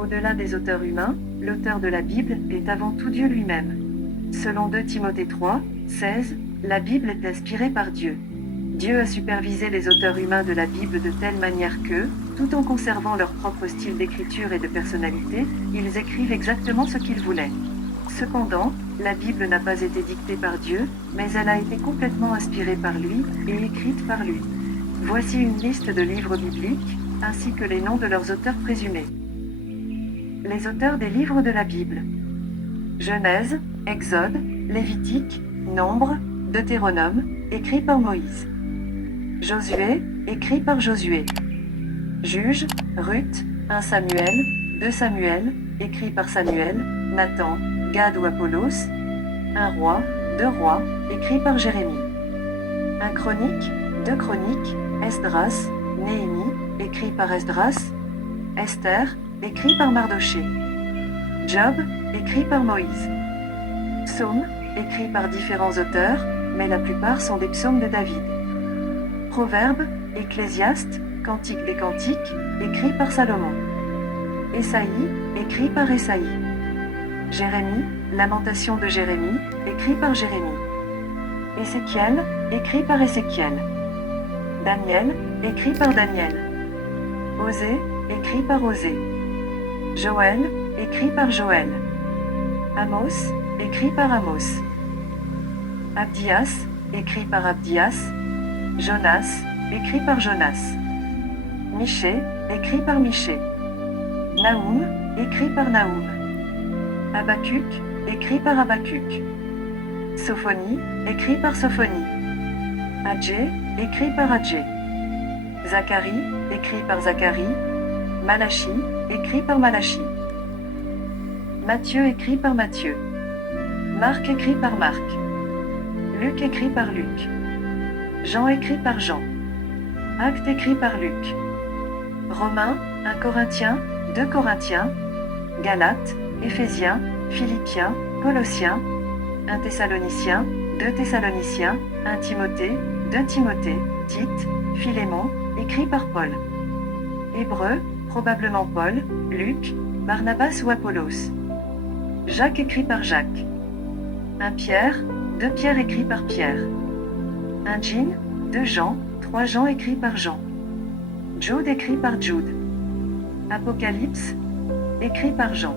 Au-delà des auteurs humains, l'auteur de la Bible est avant tout Dieu lui-même. Selon 2 Timothée 3, 16, la Bible est inspirée par Dieu. Dieu a supervisé les auteurs humains de la Bible de telle manière que, tout en conservant leur propre style d'écriture et de personnalité, ils écrivent exactement ce qu'ils voulaient. Cependant, la Bible n'a pas été dictée par Dieu, mais elle a été complètement inspirée par lui et écrite par lui. Voici une liste de livres bibliques, ainsi que les noms de leurs auteurs présumés. Les auteurs des livres de la Bible. Genèse, Exode, Lévitique, Nombre, Deutéronome, écrit par Moïse. Josué, écrit par Josué. Juge, Ruth, 1 Samuel, 2 Samuel, écrit par Samuel, Nathan, Gad ou Apollos. 1 Roi, 2 Rois, écrit par Jérémie. 1 Chronique, 2 Chroniques, Esdras, Néhémie, écrit par Esdras. Esther, écrit par Mardoché. Job, écrit par Moïse. Psaumes, écrit par différents auteurs, mais la plupart sont des psaumes de David. Proverbes, Ecclésiaste, Cantique des Cantiques, écrit par Salomon. Ésaïe, écrit par Ésaïe. Jérémie, Lamentation de Jérémie, écrit par Jérémie. Ézéchiel, écrit par Ézéchiel. Daniel, écrit par Daniel. Osée, écrit par Osée. Joël, écrit par Joël. Amos, écrit par Amos. Abdias, écrit par Abdias. Jonas, écrit par Jonas. Michée, écrit par Michée. Naoum, écrit par Naoum. Habacuc, écrit par Habacuc. Sophonie, écrit par Sophonie. Adjé, écrit par Adjé. Zacharie, écrit par Zacharie. Malachie, écrit par Malachie. Matthieu, écrit par Matthieu. Marc, écrit par Marc. Luc, écrit par Luc. Jean, écrit par Jean. Actes, écrit par Luc. Romains, 1 Corinthiens, 2 Corinthiens. Galates, Éphésiens, Philippiens, Colossiens. 1 Thessaloniciens, 2 Thessaloniciens, 1 Timothée, 2 Timothée, Tite, Philémon, écrit par Paul. Hébreux, probablement Paul, Luc, Barnabas ou Apollos. Jacques, écrit par Jacques. 1 Pierre, 2 Pierre, écrit par Pierre. 1 Jean, 2 Jean, 3 Jean, écrit par Jean. Jude, écrit par Jude. Apocalypse, écrit par Jean.